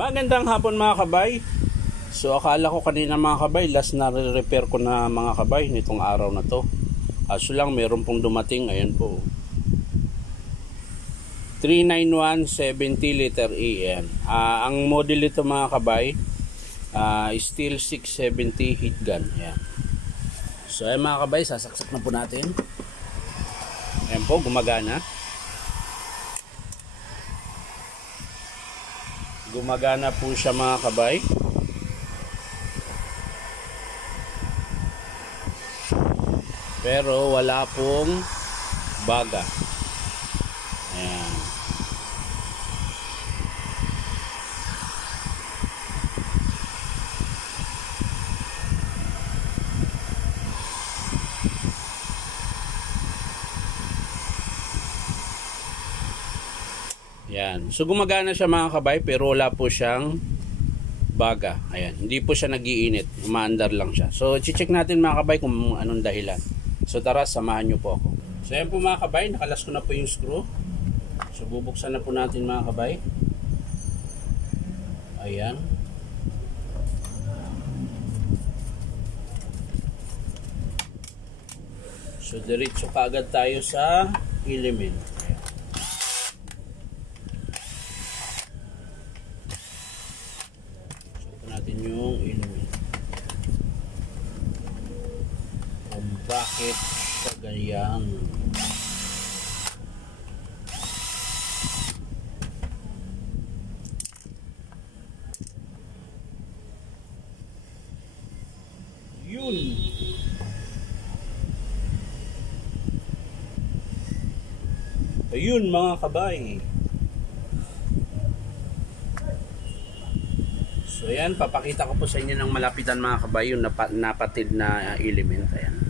Magandang hapon mga kabay. So akala ko kanina mga kabay, last na repair ko na mga kabay nitong araw na to. Kaso lang meron pong dumating, ayan po. 39170 liter EN. Ang model ito mga kabay, Steel 670 heat gun. Ayan. So ayan mga kabay, sasaksak na po natin. Ayan po, gumagana. Gumagana po siya mga kabay. Pero wala pong baga. Ayan. Yan. So gumagana siya mga kabay pero wala po siyang baga. Ayan. Hindi po siya nagiinit. Umaandar lang siya. So i-check natin mga kabay kung anong dahilan. So tara, samahan nyo po ako. So ayan po mga kabay. Nakalas ko na po yung screw. So bubuksan na po natin mga kabay. Ayan. So diretso kaagad tayo sa element. Natin yung element kung bakit sa ganyan. Yun ayun mga kabay. So ayan, papakita ko po sa inyo ng malapitan mga kabay yung napatid na element. Ayan.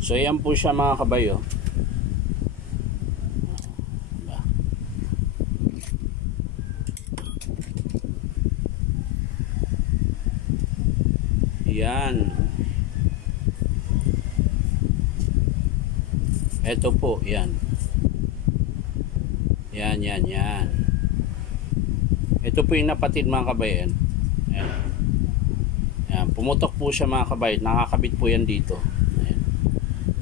So ayan po siya mga kabay. Oh. Ayan. Ito po, yan. Yan. Ito po yung napatid mga kabayan. Yan. Yan. Pumutok po siya mga kabayan. Nakakabit po yan dito. Yan.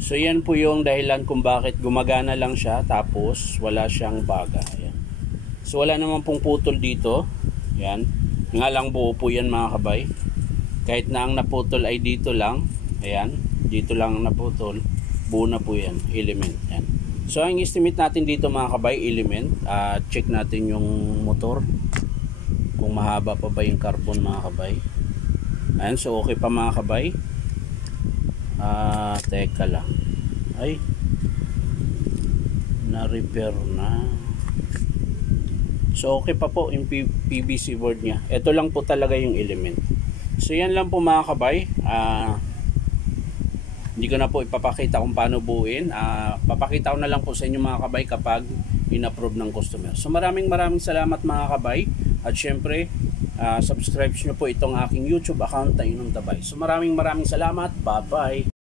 So yan po yung dahilan kung bakit gumagana lang siya tapos wala siyang baga. Yan. So wala naman pong putol dito. Yan. Nga lang buo po yan mga kabay. Kahit na ang naputol ay dito lang. Ayan. Dito lang naputol. Buo na po yan, element yan. So ang estimate natin dito mga kabay, element, check natin yung motor kung mahaba pa ba yung carbon mga kabay. Ayan, so okay pa mga kabay. Teka lang, ay na-repair na. So okay pa po yung PVC board nya. Ito lang po talaga yung element. So yan lang po mga kabay. Hindi ko na po ipapakita kung paano buuin. Papakita ko na lang po sa inyo mga kabay kapag in-approve ng customer. So maraming salamat mga kabay. At syempre, subscribe nyo po itong aking YouTube account na Inong Tabay. So maraming salamat. Bye bye.